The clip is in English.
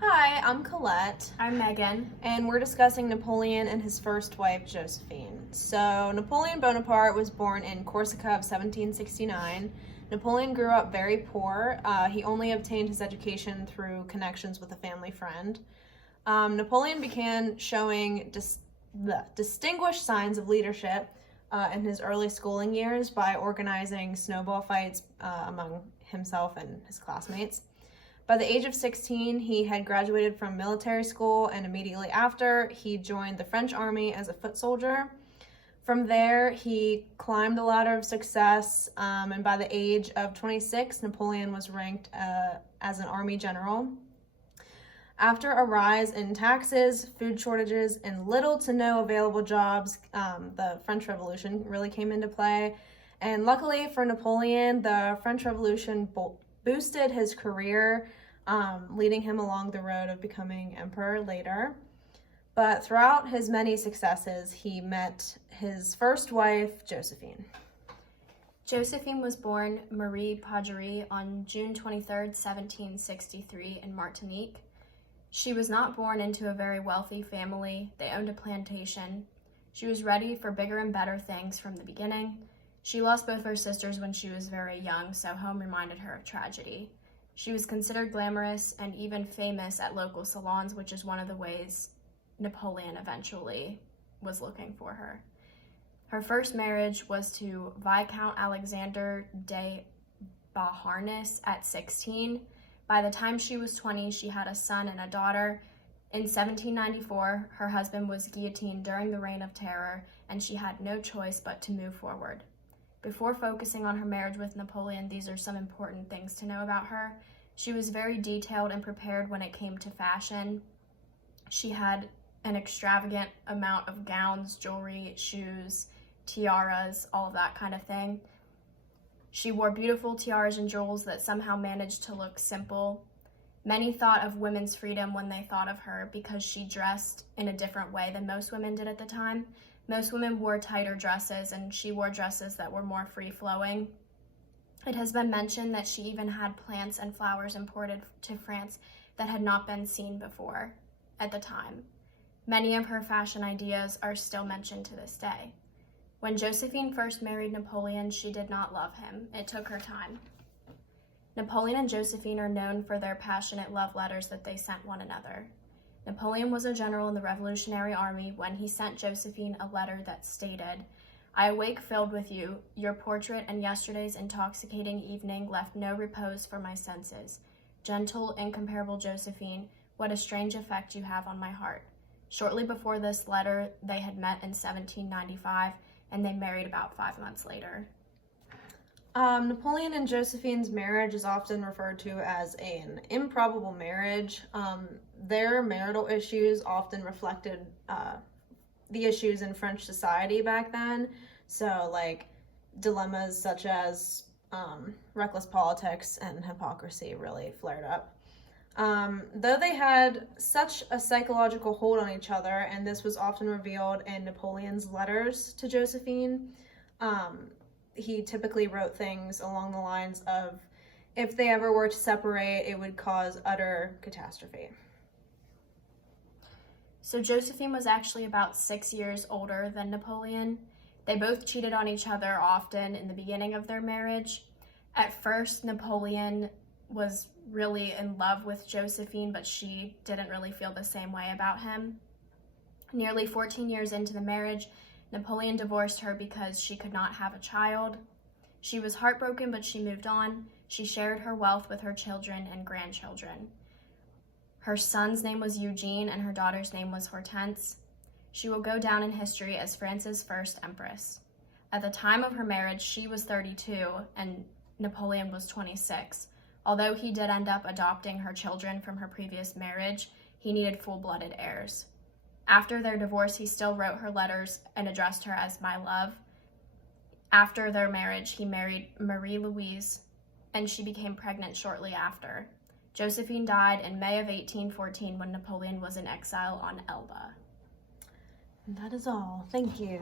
Hi, I'm Colette, I'm Megan. and we're discussing Napoleon and his first wife, Josephine. So, Napoleon Bonaparte was born in Corsica of 1769. Napoleon grew up very poor. He only obtained his education through connections with a family friend. Napoleon began showing distinguished signs of leadership in his early schooling years by organizing snowball fights among himself and his classmates. By the age of 16, he had graduated from military school, and immediately after, he joined the French army as a foot soldier. From there, he climbed the ladder of success, and by the age of 26, Napoleon was ranked as an army general. After a rise in taxes, food shortages, and little to no available jobs, the French Revolution really came into play. And luckily for Napoleon, the French Revolution boosted his career, leading him along the road of becoming emperor later. But throughout his many successes, he met his first wife, Josephine. Josephine was born Marie Pagerie on June 23, 1763 in Martinique. She was not born into a very wealthy family. They owned a plantation. She was ready for bigger and better things from the beginning. She lost both her sisters when she was very young, so home reminded her of tragedy. She was considered glamorous and even famous at local salons, which is one of the ways Napoleon eventually was looking for her. Her first marriage was to Viscount Alexander de Beauharnais at 16. By the time she was 20, she had a son and a daughter. In 1794, her husband was guillotined during the Reign of Terror, and she had no choice but to move forward. Before focusing on her marriage with Napoleon, these are some important things to know about her. She was very detailed and prepared when it came to fashion. She had an extravagant amount of gowns, jewelry, shoes, tiaras, all of that kind of thing. She wore beautiful tiaras and jewels that somehow managed to look simple. Many thought of women's freedom when they thought of her because she dressed in a different way than most women did at the time. Most women wore tighter dresses, and she wore dresses that were more free-flowing. It has been mentioned that she even had plants and flowers imported to France that had not been seen before at the time. Many of her fashion ideas are still mentioned to this day. When Josephine first married Napoleon, she did not love him. It took her time. Napoleon and Josephine are known for their passionate love letters that they sent one another. Napoleon was a general in the Revolutionary Army when he sent Josephine a letter that stated, "I awake filled with you. Your portrait and yesterday's intoxicating evening left no repose for my senses. Gentle, incomparable Josephine, what a strange effect you have on my heart." Shortly before this letter, they had met in 1795, and they married about 5 months later. Napoleon and Josephine's marriage is often referred to as an improbable marriage. Their marital issues often reflected the issues in French society back then. So, like, dilemmas such as reckless politics and hypocrisy really flared up. Though they had such a psychological hold on each other, and this was often revealed in Napoleon's letters to Josephine, he typically wrote things along the lines of, if they ever were to separate, it would cause utter catastrophe. So Josephine was actually about 6 years older than Napoleon. They both cheated on each other often in the beginning of their marriage. At first, Napoleon was really in love with Josephine, but she didn't really feel the same way about him. Nearly 14 years into the marriage, Napoleon divorced her because she could not have a child. She was heartbroken, but she moved on. She shared her wealth with her children and grandchildren. Her son's name was Eugene, and her daughter's name was Hortense. She will go down in history as France's first empress. At the time of her marriage, she was 32, and Napoleon was 26. Although he did end up adopting her children from her previous marriage, he needed full-blooded heirs. After their divorce, he still wrote her letters and addressed her as "my love." After their marriage, he married Marie-Louise, and she became pregnant shortly after. Josephine died in May of 1814 when Napoleon was in exile on Elba. And that is all. Thank you.